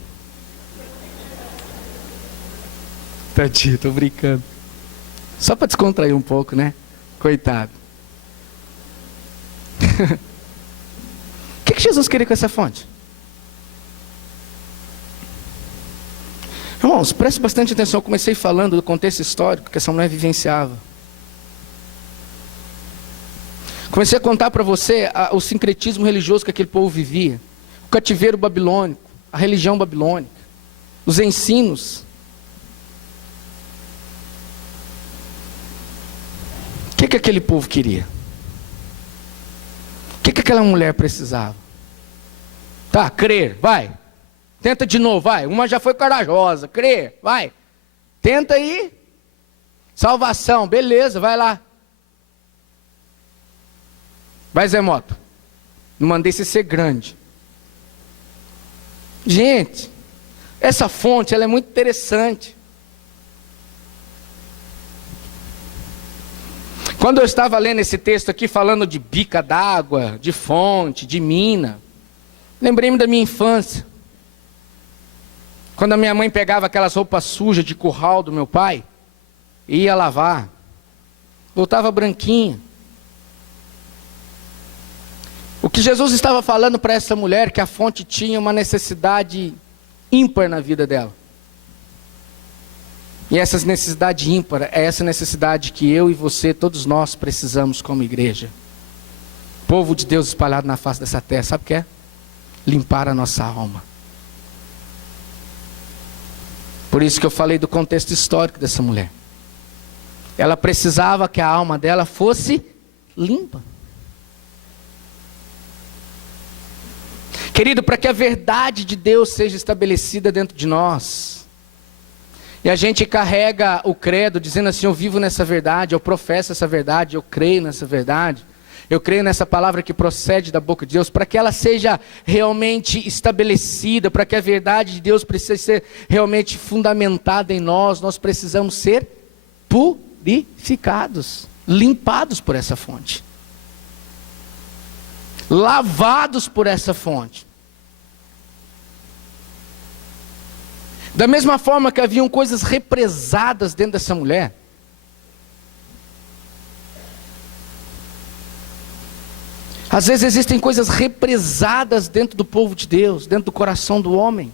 Tadinho, tô brincando. Só para descontrair um pouco, né? Coitado. O que Jesus queria com essa fonte? Irmãos, preste bastante atenção. Eu comecei falando do contexto histórico que essa mulher vivenciava. Comecei a contar para você o sincretismo religioso que aquele povo vivia. O cativeiro babilônico, a religião babilônica, os ensinos. O que aquele povo queria? O que aquela mulher precisava? Tá, crer, vai. Tenta de novo, vai. Uma já foi corajosa, crer, vai. Tenta aí. Salvação, beleza, vai lá. Vai, Zé Moto. Não mandei você ser grande. Gente, essa fonte, ela é muito interessante. Quando eu estava lendo esse texto aqui, falando de bica d'água, de fonte, de mina, lembrei-me da minha infância. Quando a minha mãe pegava aquelas roupas sujas de curral do meu pai, e ia lavar, voltava branquinha. O que Jesus estava falando para essa mulher, que a fonte tinha uma necessidade ímpar na vida dela. E essa necessidade ímpar é essa necessidade que eu e você, todos nós precisamos como igreja. Povo de Deus espalhado na face dessa terra, sabe o que é? Limpar a nossa alma. Por isso que eu falei do contexto histórico dessa mulher. Ela precisava que a alma dela fosse limpa. Querido, para que a verdade de Deus seja estabelecida dentro de nós, e a gente carrega o credo dizendo assim: eu vivo nessa verdade, eu professo essa verdade, eu creio nessa verdade, eu creio nessa palavra que procede da boca de Deus, para que ela seja realmente estabelecida, para que a verdade de Deus precise ser realmente fundamentada em nós, nós precisamos ser purificados, limpados por essa fonte, lavados por essa fonte. Da mesma forma que haviam coisas represadas dentro dessa mulher, às vezes existem coisas represadas dentro do povo de Deus, dentro do coração do homem.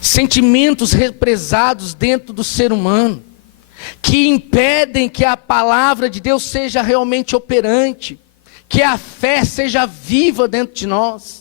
Sentimentos represados dentro do ser humano, que impedem que a palavra de Deus seja realmente operante, que a fé seja viva dentro de nós.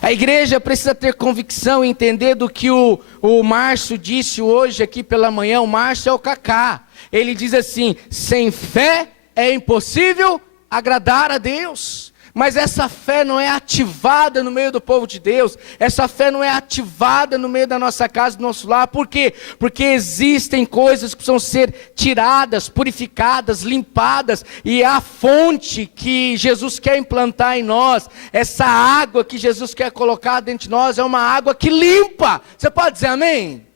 A igreja precisa ter convicção e entender do que o Márcio disse hoje aqui pela manhã. O Márcio é o Cacá. Ele diz assim: sem fé é impossível agradar a Deus. Mas essa fé não é ativada no meio do povo de Deus. Essa fé não é ativada no meio da nossa casa, do nosso lar. Por quê? Porque existem coisas que precisam ser tiradas, purificadas, limpadas. E a fonte que Jesus quer implantar em nós, essa água que Jesus quer colocar dentro de nós, é uma água que limpa. Você pode dizer amém?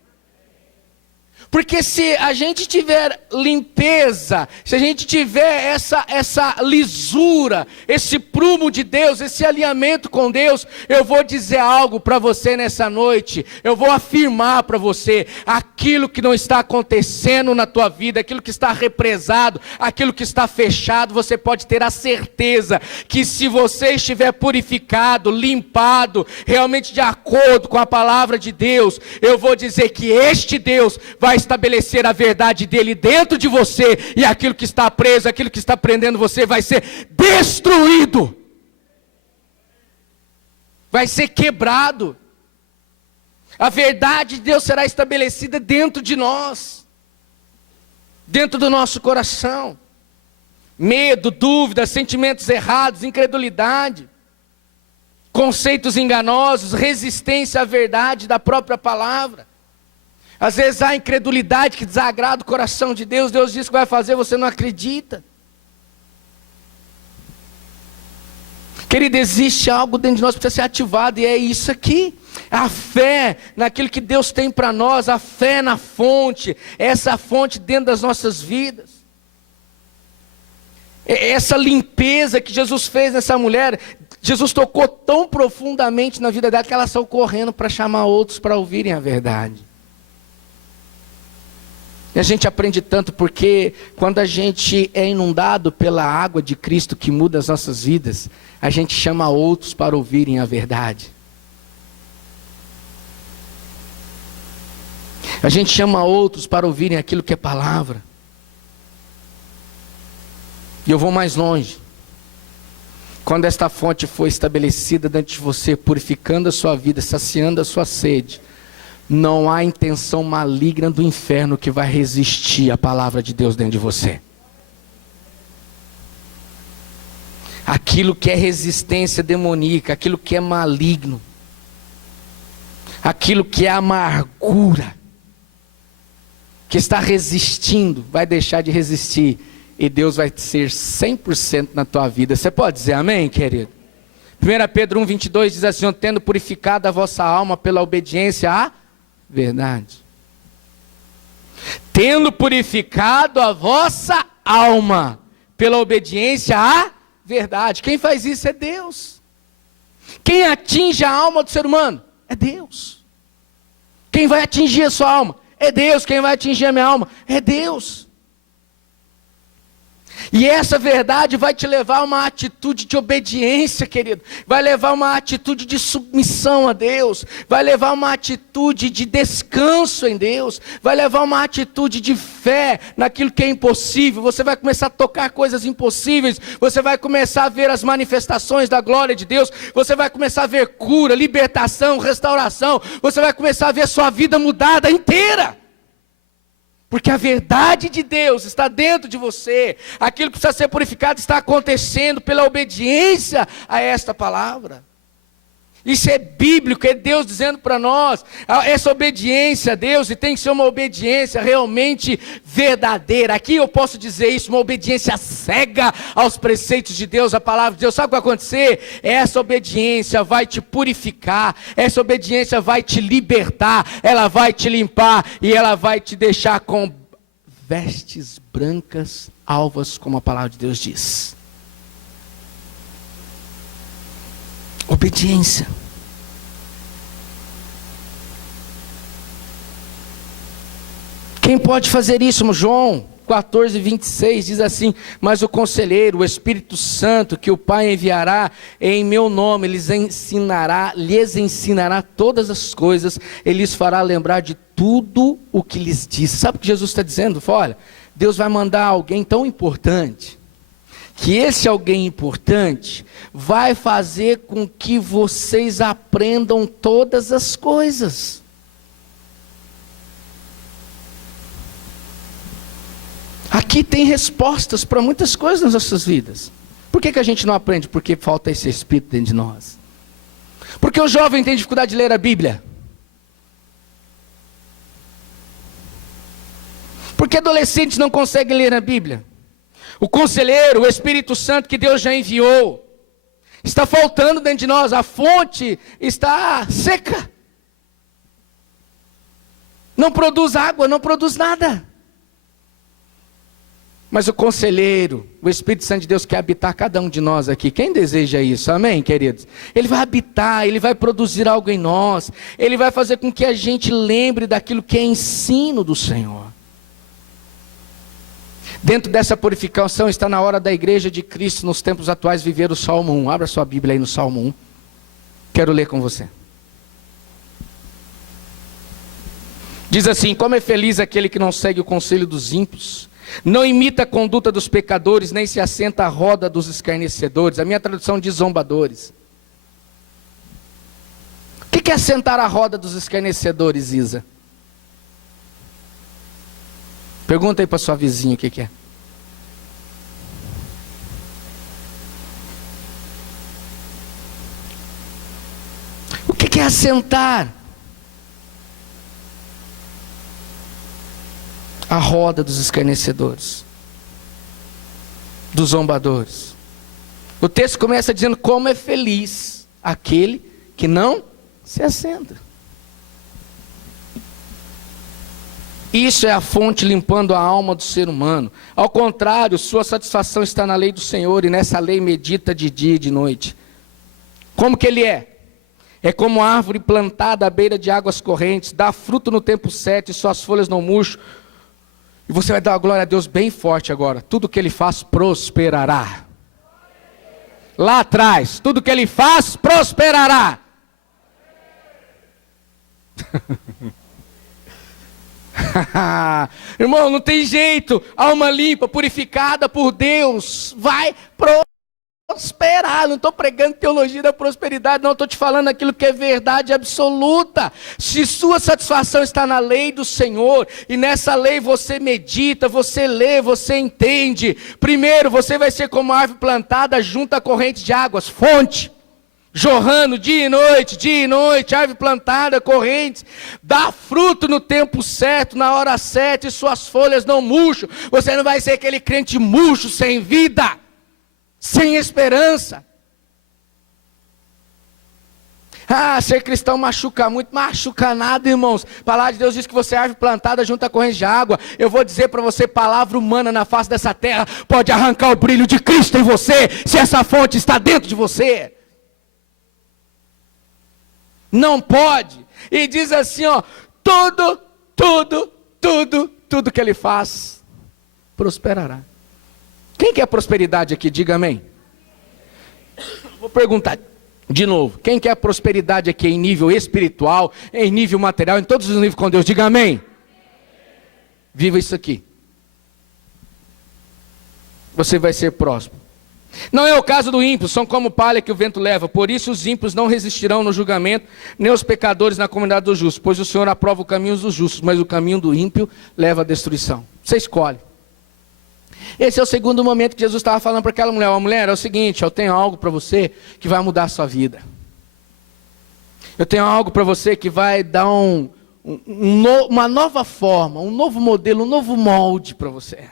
Porque se a gente tiver limpeza, se a gente tiver essa lisura, esse prumo de Deus, esse alinhamento com Deus, eu vou dizer algo para você nessa noite, eu vou afirmar para você, aquilo que não está acontecendo na tua vida, aquilo que está represado, aquilo que está fechado, você pode ter a certeza que se você estiver purificado, limpado, realmente de acordo com a palavra de Deus, eu vou dizer que este Deus vai estabelecer a verdade dele dentro de você, e aquilo que está preso, aquilo que está prendendo você vai ser destruído, vai ser quebrado. A verdade de Deus será estabelecida dentro de nós, dentro do nosso coração. Medo, dúvida, sentimentos errados, incredulidade, conceitos enganosos, resistência à verdade da própria palavra. Às vezes há incredulidade que desagrada o coração de Deus. Deus diz que vai fazer, você não acredita. Querido, existe algo dentro de nós que precisa ser ativado, e é isso aqui. A fé naquilo que Deus tem para nós, a fé na fonte, essa fonte dentro das nossas vidas. Essa limpeza que Jesus fez nessa mulher, Jesus tocou tão profundamente na vida dela que ela saiu correndo para chamar outros para ouvirem a verdade. E a gente aprende tanto porque quando a gente é inundado pela água de Cristo que muda as nossas vidas, a gente chama outros para ouvirem a verdade. A gente chama outros para ouvirem aquilo que é palavra. E eu vou mais longe. Quando esta fonte for estabelecida dentro de você, purificando a sua vida, saciando a sua sede, não há intenção maligna do inferno que vai resistir à palavra de Deus dentro de você. Aquilo que é resistência demoníaca, aquilo que é maligno, aquilo que é amargura, que está resistindo, vai deixar de resistir, e Deus vai ser 100% na tua vida. Você pode dizer amém, querido? 1 Pedro 1,22 diz assim: tendo purificado a vossa alma pela obediência à verdade. Tendo purificado a vossa alma pela obediência à verdade. Quem faz isso é Deus. Quem atinge a alma do ser humano é Deus. Quem vai atingir a sua alma é Deus. Quem vai atingir a minha alma é Deus. E essa verdade vai te levar a uma atitude de obediência, querido. Vai levar a uma atitude de submissão a Deus. Vai levar a uma atitude de descanso em Deus. Vai levar a uma atitude de fé naquilo que é impossível. Você vai começar a tocar coisas impossíveis. Você vai começar a ver as manifestações da glória de Deus. Você vai começar a ver cura, libertação, restauração. Você vai começar a ver a sua vida mudada inteira. Porque a verdade de Deus está dentro de você. Aquilo que precisa ser purificado está acontecendo pela obediência a esta palavra. Isso é bíblico, é Deus dizendo para nós. Essa obediência a Deus, e tem que ser uma obediência realmente verdadeira. Aqui eu posso dizer isso, uma obediência cega aos preceitos de Deus, a palavra de Deus. Sabe o que vai acontecer? Essa obediência vai te purificar, essa obediência vai te libertar, ela vai te limpar e ela vai te deixar com vestes brancas, alvas, como a palavra de Deus diz. Obediência. Quem pode fazer isso? João 14:26 diz assim: mas o conselheiro, o Espírito Santo, que o Pai enviará em meu nome, lhes ensinará todas as coisas, ele lhes fará lembrar de tudo o que lhes disse. Sabe o que Jesus está dizendo? Olha, Deus vai mandar alguém tão importante, que esse alguém importante vai fazer com que vocês aprendam todas as coisas. Aqui tem respostas para muitas coisas nas nossas vidas. Por que a gente não aprende? Porque falta esse Espírito dentro de nós. Porque o jovem tem dificuldade de ler a Bíblia. Porque adolescentes não conseguem ler a Bíblia. O conselheiro, o Espírito Santo que Deus já enviou, está faltando dentro de nós. A fonte está seca. Não produz água, não produz nada. Mas o conselheiro, o Espírito Santo de Deus quer habitar cada um de nós aqui. Quem deseja isso? Amém, queridos? Ele vai habitar, ele vai produzir algo em nós. Ele vai fazer com que a gente lembre daquilo que é ensino do Senhor. Dentro dessa purificação está na hora da igreja de Cristo nos tempos atuais viver o Salmo 1. Abra sua Bíblia aí no Salmo 1. Quero ler com você. Diz assim: como é feliz aquele que não segue o conselho dos ímpios, não imita a conduta dos pecadores, nem se assenta à roda dos escarnecedores. A minha tradução diz zombadores. O que é assentar à roda dos escarnecedores, Isa? Pergunta aí para sua vizinha o que é. O que é assentar à roda dos escarnecedores, dos zombadores? O texto começa dizendo: como é feliz aquele que não se assenta. Isso é a fonte limpando a alma do ser humano. Ao contrário, sua satisfação está na lei do Senhor, e nessa lei medita de dia e de noite. Como que ele é? É como a árvore plantada à beira de águas correntes, dá fruto no tempo certo e suas folhas não murcham. E você vai dar a glória a Deus bem forte agora. Tudo que ele faz prosperará. Lá atrás, tudo que ele faz prosperará. Irmão, não tem jeito. Alma limpa, purificada por Deus, vai prosperar. Não estou pregando teologia da prosperidade, não. Estou te falando aquilo que é verdade absoluta. Se sua satisfação está na lei do Senhor, e nessa lei você medita, você lê, você entende. Primeiro, você vai ser como árvore plantada junto a correntes de águas, fonte, jorrando dia e noite, árvore plantada, correntes, dá fruto no tempo certo, na hora certa, e suas folhas não murcham. Você não vai ser aquele crente murcho, sem vida, sem esperança. Ser cristão machuca muito. Machuca nada, irmãos. A palavra de Deus diz que você é árvore plantada junto a corrente de água. Eu vou dizer para você, palavra humana na face dessa terra pode arrancar o brilho de Cristo em você, se essa fonte está dentro de você. Não pode. E diz assim, ó, tudo que ele faz prosperará. Quem quer prosperidade aqui? Diga amém. Vou perguntar de novo. Quem quer prosperidade aqui em nível espiritual, em nível material, em todos os níveis com Deus? Diga amém. Viva isso aqui. Você vai ser próspero. Não é o caso do ímpio, são como palha que o vento leva. Por isso os ímpios não resistirão no julgamento, nem os pecadores na comunidade dos justos. Pois o Senhor aprova o caminho dos justos, mas o caminho do ímpio leva à destruição. Você escolhe. Esse é o segundo momento que Jesus estava falando para aquela mulher. Ó, mulher, é o seguinte, eu tenho algo para você que vai mudar a sua vida. Eu tenho algo para você que vai dar uma nova forma, um novo modelo, um novo molde para você.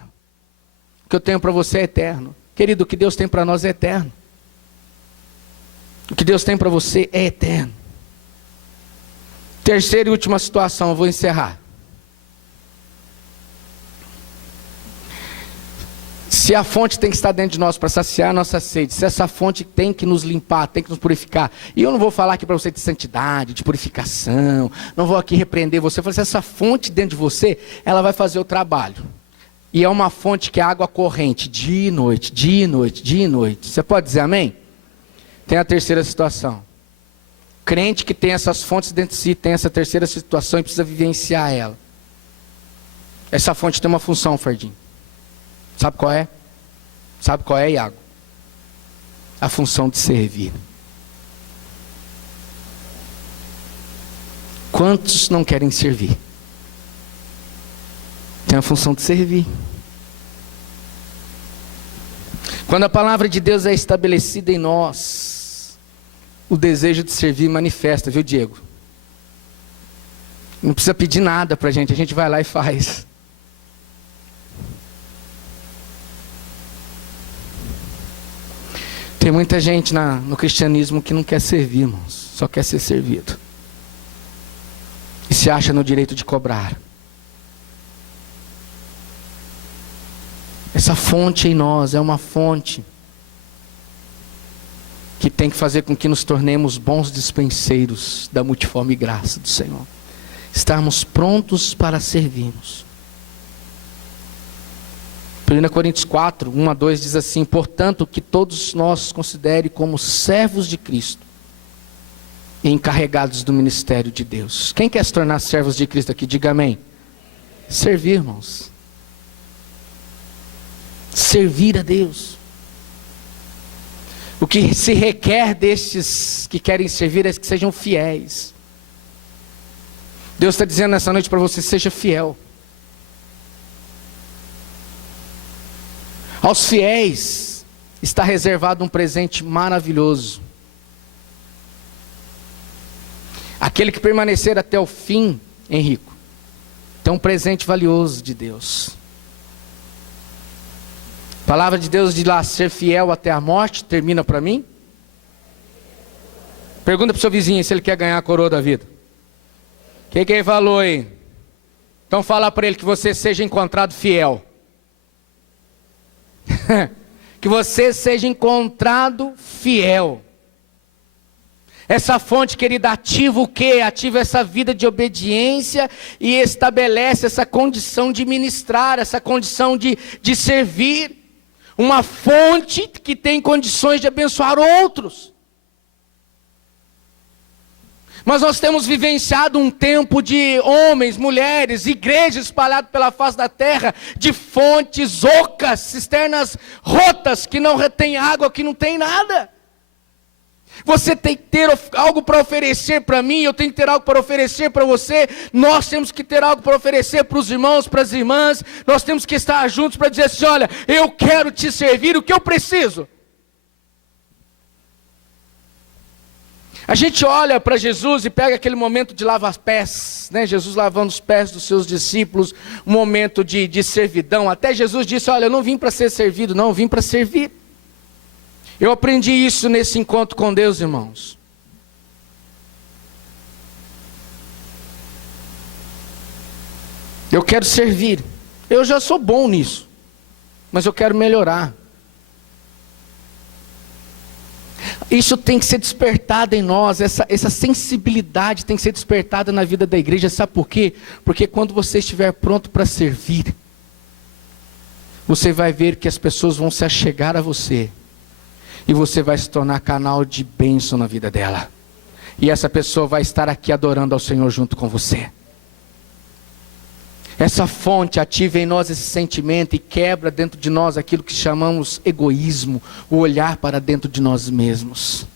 O que eu tenho para você é eterno. Querido, o que Deus tem para nós é eterno. O que Deus tem para você é eterno. Terceira e última situação, eu vou encerrar. Se a fonte tem que estar dentro de nós para saciar a nossa sede, se essa fonte tem que nos limpar, tem que nos purificar, e eu não vou falar aqui para você de santidade, de purificação, não vou aqui repreender você, eu falo, se essa fonte dentro de você, ela vai fazer o trabalho. E é uma fonte que é água corrente, dia e noite, dia e noite, dia e noite. Você pode dizer amém? Tem a terceira situação. Crente que tem essas fontes dentro de si, tem essa terceira situação e precisa vivenciar ela. Essa fonte tem uma função, Fardinho. Sabe qual é? Sabe qual é, Iago? A função de servir. Quantos não querem servir? Tem a função de servir. Quando a palavra de Deus é estabelecida em nós, o desejo de servir manifesta, viu, Diego? Não precisa pedir nada para a gente vai lá e faz. Tem muita gente no cristianismo que não quer servir, irmãos, só quer ser servido. E se acha no direito de cobrar. Essa fonte em nós é uma fonte que tem que fazer com que nos tornemos bons dispenseiros da multiforme graça do Senhor. Estarmos prontos para servirmos. 1 Coríntios 4, 1 a 2 diz assim: portanto, que todos nós considere como servos de Cristo e encarregados do ministério de Deus. Quem quer se tornar servos de Cristo aqui? Diga amém. Servir, irmãos. Servir a Deus. O que se requer destes que querem servir é que sejam fiéis. Deus está dizendo nessa noite para você: seja fiel. Aos fiéis está reservado um presente maravilhoso. Aquele que permanecer até o fim, Henrico, tem um presente valioso de Deus. A palavra de Deus diz lá: ser fiel até a morte. Termina para mim. Pergunta para o seu vizinho se ele quer ganhar a coroa da vida. O que ele falou aí? Então fala para ele que você seja encontrado fiel. Que você seja encontrado fiel. Essa fonte, querida, ativa o quê? Ativa essa vida de obediência e estabelece essa condição de ministrar, essa condição de servir. Uma fonte que tem condições de abençoar outros. Mas nós temos vivenciado um tempo de homens, mulheres, igrejas espalhadas pela face da terra, de fontes ocas, cisternas rotas, que não retém água, que não tem nada. Você tem que ter algo para oferecer para mim, eu tenho que ter algo para oferecer para você. Nós temos que ter algo para oferecer para os irmãos, para as irmãs. Nós temos que estar juntos para dizer assim: olha, eu quero te servir, o que eu preciso? A gente olha para Jesus e pega aquele momento de lavar pés, né? Jesus lavando os pés dos seus discípulos, um momento de servidão. Até Jesus disse: olha, eu não vim para ser servido, não, eu vim para servir. Eu aprendi isso nesse encontro com Deus, irmãos. Eu quero servir. Eu já sou bom nisso, mas eu quero melhorar. Isso tem que ser despertado em nós, essa sensibilidade tem que ser despertada na vida da igreja. Sabe por quê? Porque quando você estiver pronto para servir, você vai ver que as pessoas vão se achegar a você, e você vai se tornar canal de bênção na vida dela, e essa pessoa vai estar aqui adorando ao Senhor junto com você. Essa fonte ativa em nós esse sentimento e quebra dentro de nós aquilo que chamamos egoísmo, o olhar para dentro de nós mesmos.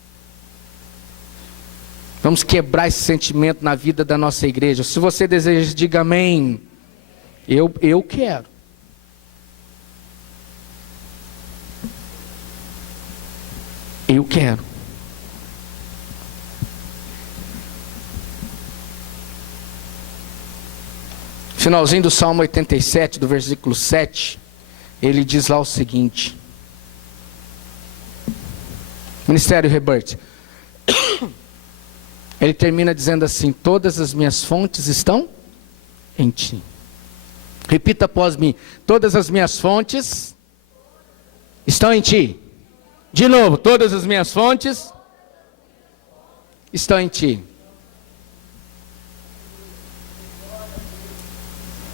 Vamos quebrar esse sentimento na vida da nossa igreja. Se você deseja, diga amém. Eu quero. Eu quero. Finalzinho do Salmo 87, do versículo 7, ele diz lá o seguinte: Ministério Rebirth, ele termina dizendo assim: todas as minhas fontes estão em ti. Repita após mim: todas as minhas fontes estão em ti. De novo: todas as minhas fontes estão em ti.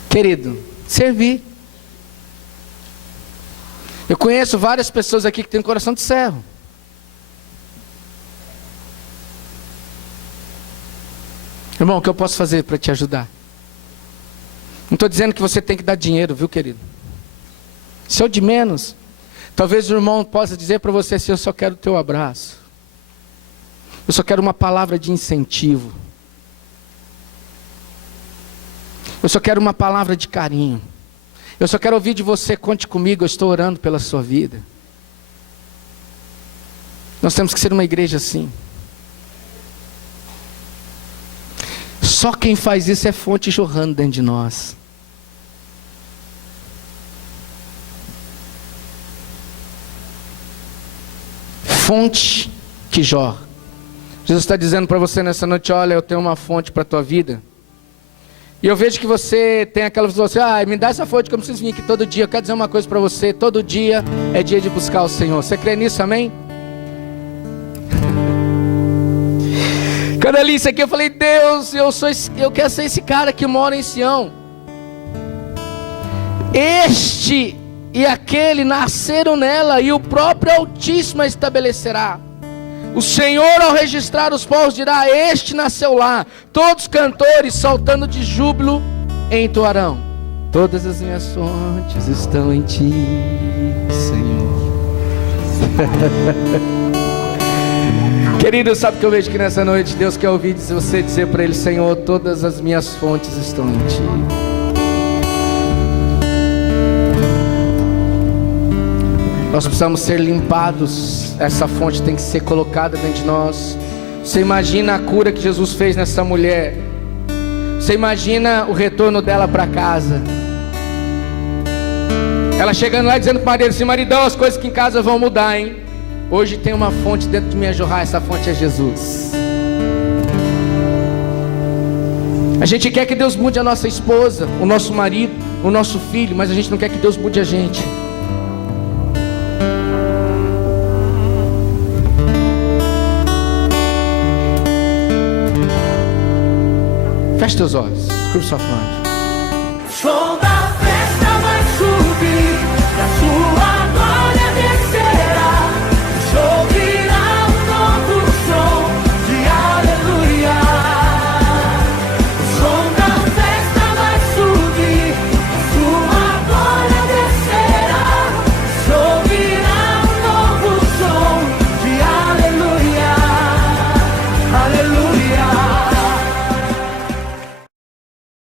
Querido, servir. Eu conheço várias pessoas aqui que têm um coração de servo. Irmão, o que eu posso fazer para te ajudar? Não estou dizendo que você tem que dar dinheiro, viu, querido? Se é o de menos. Talvez o irmão possa dizer para você assim: eu só quero o teu abraço. Eu só quero uma palavra de incentivo. Eu só quero uma palavra de carinho. Eu só quero ouvir de você: conte comigo, eu estou orando pela sua vida. Nós temos que ser uma igreja assim. Só quem faz isso é fonte jorrando dentro de nós. Fonte que jorra. Jesus está dizendo para você nessa noite: olha, eu tenho uma fonte para a tua vida. E eu vejo que você tem aquela visão assim: me dá essa fonte que eu não preciso vir aqui todo dia. Eu quero dizer uma coisa para você: todo dia é dia de buscar o Senhor. Você crê nisso, amém? Quando eu li isso aqui, eu falei: Deus, eu quero ser esse cara que mora em Sião. Este e aquele nasceram nela, e o próprio Altíssimo a estabelecerá. O Senhor, ao registrar os povos, dirá: este nasceu lá. Todos cantores saltando de júbilo entoarão: todas as minhas fontes estão em ti, Senhor. Querido, sabe o que eu vejo que nessa noite Deus quer ouvir você dizer para Ele: Senhor, todas as minhas fontes estão em ti. Nós precisamos ser limpados. Essa fonte tem que ser colocada dentro de nós. Você imagina a cura que Jesus fez nessa mulher. Você imagina o retorno dela para casa. Ela chegando lá e dizendo para o marido assim: maridão, as coisas aqui em casa vão mudar, hein? Hoje tem uma fonte dentro de mim a jorrar. Essa fonte é Jesus. A gente quer que Deus mude a nossa esposa, o nosso marido, o nosso filho, mas a gente não quer que Deus mude a gente. Feche teus olhos, curva sua fronte.